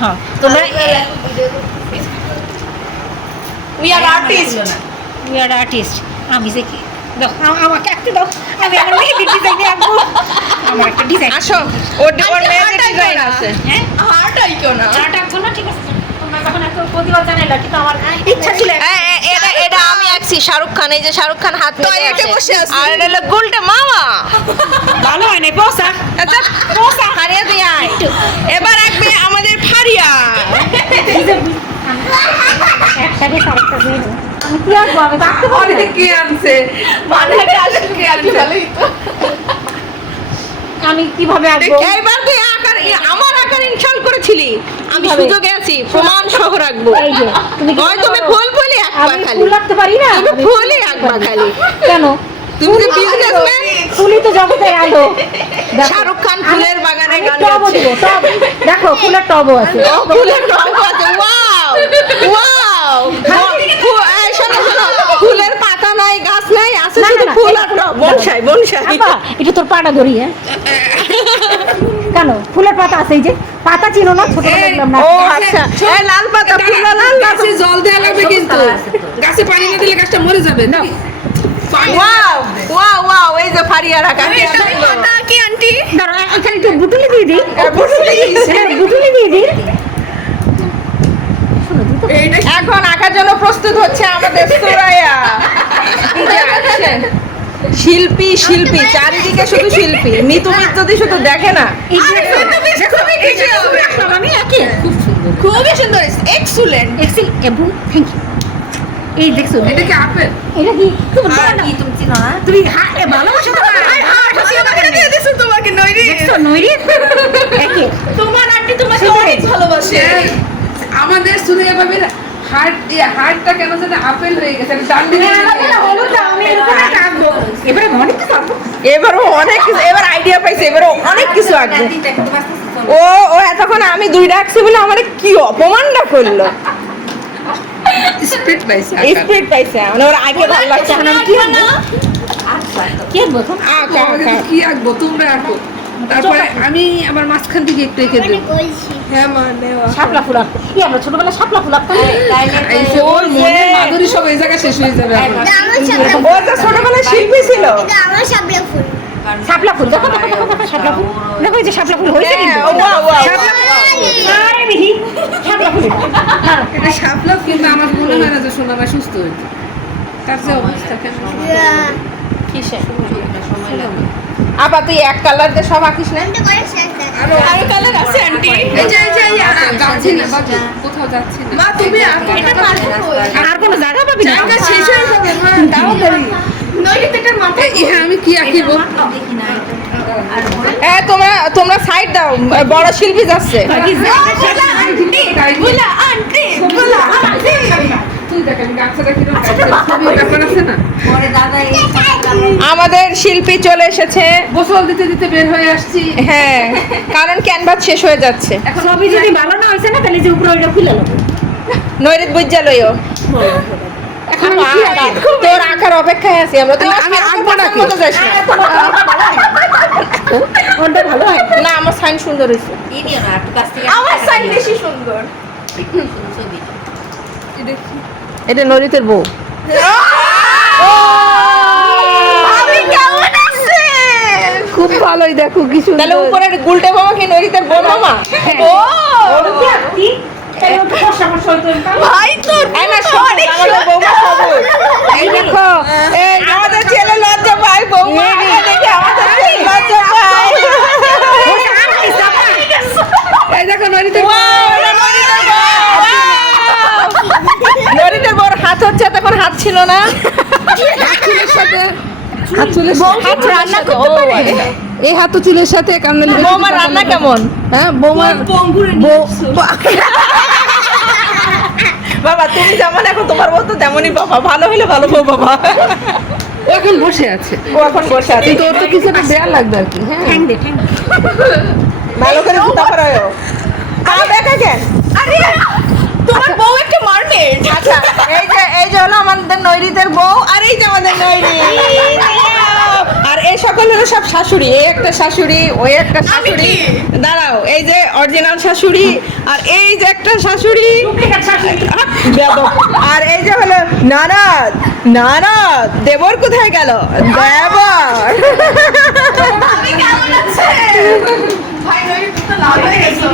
হ্যাঁ তোমরা we are artist we are artist আমি যে কি আমাকে একটা দাও। আমি আমার মেহেদি ডিজাইন আঁকবো। আমার একটা ডিজাইন আসো। ওর ওর মেয়েদের ডিজাইন আছে। হ্যাঁ? হার্ট আইকো না চাটা আঁকবো না ঠিক আছে। তোমরা যখন এত প্রতিবাদ জানাইলা কিন্তু আমার ইচ্ছা ছিল এ, এ, এটা এটা আমি আঁকছি শাহরুখ খান। এই যে শাহরুখ খান হাত মেলে টয়লেটে আছে। বসে আছে। আর এটা হলো গুলটে মামা। ভালো হয় নাই বসা। আচ্ছা। হারিয়ে দিয়ে আয় এবার আঁকবে আমাদের ফারিয়া। আমি কীভাবে এইবার তুই আকার আমার আকার ইনশাল করেছিলি। আমি? সুযোগে আছি প্রমাণ সহ রাখব। তুমি ফুল ফুলই আঁকবা খালি। ফুল আঁকতে পারি না? তুমি আমি আঁকবা খালি। কেন? তুমি বিজনেসম্যান ফুলই তো জগতের আলো। শাহরুখ খান ফুলের বাগানে গান গাচ্ছে। দিব, টব। দেখো ফুলের টবও আছে। ফুলের রঙ আছে ওয়াও ওয়াও। শোনো শোনো ফুলের পাতা নাই গাছ নাই আছে না, শুধু ফুল আর টব। Bonsai bonsai. এটা তোর পাটা ধরি হ্যাঁ? কেন? ফুলের পাতা আছে এই যে। পাতা চিনো না? ছোট দেখলাম না। ও আচ্ছা। এই লাল পাতা ফুল লাল পাতা। জল দেওয়া লাগবে কিন্তু। গাছে পানি না দিলে গাছটা মরে যাবে না ওয়াও ওয়াও ওয়াও এই যে ফারিয়া রাখা কি আন্টি? দাঁড়াও এখানে একটু বুটুলি দিয়ে দিই। বুটুলি। হ্যাঁ, বুটুলি দিয়ে দিই। এইটা এখন আঁকার জন্য প্রস্তুত হচ্ছে আমাদের সুরাইয়া। শিল্পী শিল্পী চারিদিকে শুধু শিল্পী। মিতু মিত্তদি শুধু দেখে না। খুবই সুন্দর এক্সুলেন্ট এক্সেল এবং থ্যাংক ইউ এই দেখছ? এটা কি আপেল? এটা কি? তুমি বলো? না। তুমি চিনো না তুমি হ্যাঁ এ ভালোবাসো তো তোমাকে। নইরি দেখছ নইরি একে। তোমার আন্টি তোমাকে অনেক ভালোবাসে। আমাদের সুরিয়া বাবির হার্ট হার্টটা কেন যেন আপেল হয়ে গেছে ডান দিকে আমি এবারে অনেক কিছু আঁকবো। এবারও অনেক কিছু এবার আইডিয়া পাইছে এবারও অনেক কিছু আঁকবে ও ও এতক্ষণ আমি দুইটা আঁকছি বলে আমার কি অপমানটা করল? স্পিড পাইছে স্পিড পাইছে মানে ওর আগে ভালো লাগছে আমি কি? কি আঁকবো এখন? আঁকা আঁকা। কি আঁকবো? তোমরা আঁকো। তারপরে আমি আমার মাঝখান থেকে একটু এঁকে দেবো। হ্যাঁ মা শাপলা ফুল আঁকবো। কি আমরা ছোটবেলায় শাপলা ফুল আঁকতাম? এই যে ওর মনের মাধুরী সব এই জায়গায় শেষ হয়ে যাবে ও তো ছোটবেলায় শিল্পী ছিল। আমার সামনে ফুল। শাপলা ফুল দেখো দেখো দেখো দেখো শাপলা ফুল। দেখো এই যে শাপলা ফুল হয়েছে কিন্তু। ওয়া, ওয়া, শাপলা ফুল। আরে মিহি শাপলা ফুল। এটা সাপলাভ কিন্তু আমার মনে হয় না যে সোনামা সুস্থ হয়েছে তার যে অবস্থা কেন আপা তুই এক কালার দিয়ে সব আঁকিস না আরও আরও কালার আছে আন্টি এই যে এই যে এই যে, আ, যাচ্ছি না কোথাও যাচ্ছি না মা তুমি আর কোনো জায়গা পাবি না শেষ হয়ে যাবে মা তাড়াতাড়ি এই, হ্যাঁ আমি কি আঁকিব হ্যাঁ তোমরা তোমরা সাইড দাও বড় শিল্পী যাচ্ছে তুই দেখ আমি গাছটা কীরকম ছবি ব্যাপার আছে না আমাদের শিল্পী চলে এসেছে। গোসল দিতে দিতে বের হয়ে আসছি। হ্যাঁ কারণ ক্যানভাস শেষ হয়ে যাচ্ছে। ছবি যদি ভালো না হয়েছে না তাহলে যে উপরে ওইটা খুলে নেব। নৈরিত বুঝা লইও এখন? তোর আঁকার অপেক্ষায় আছি আমরা তুই আমি আঁকবো? মতো না। ভালো হয়? না আমার সাইন সুন্দর হয়েছে। আমার সাইড বেশি সুন্দর। এটা নরিতের বউ। খুব ভালোই দেখো কিছু তাহলে উপরের গুলটে মামা কি নরিতের বউ মামা? ও! হইতো এরকম। ভাই না আমাদের বৌমা সবুজ এই দেখো এই আমাদের ছেলে লজ্জা পায় বৌমা দেখে আমাদের ছেলে লজ্জা পায়। এই দেখো! নরিতের বউর হাত হচ্ছে তখন হাত ছিল না। চুলের সাথে হাত চুলের হাত রান্না করতে পারে। এই হাত চুলের সাথে কামনে বৌমার রান্না কেমন? হ্যাঁ বৌমার বাবা তুমি যেমন এখন তোমার বউ তেমনই বাবা। ভালো হলে ভালো বউ বাবা। ও এখন বসে আছে। ও এখন বসে আছে। ওর তো কিছু একটা দেয়া লাগবে আর কি হ্যাঁ। দে ভালো করে জুতা পরায় পা দেখা কেন? আরে যে হলো আমাদের নৈরিতের বউ আর এই যে আমাদের নৈরি। আর এই সকল হলো সব শাশুড়ি এই একটা শাশুড়ি ওই একটা শাশুড়ি। দাঁড়াও এই যে অরিজিনাল শাশুড়ি আর এই যে একটা শাশুড়ি। আর এই যে হলো নারদ নারদ দেবর কোথায় গেল? দেবর। ভাই তো লাভ হয়ে গেছে।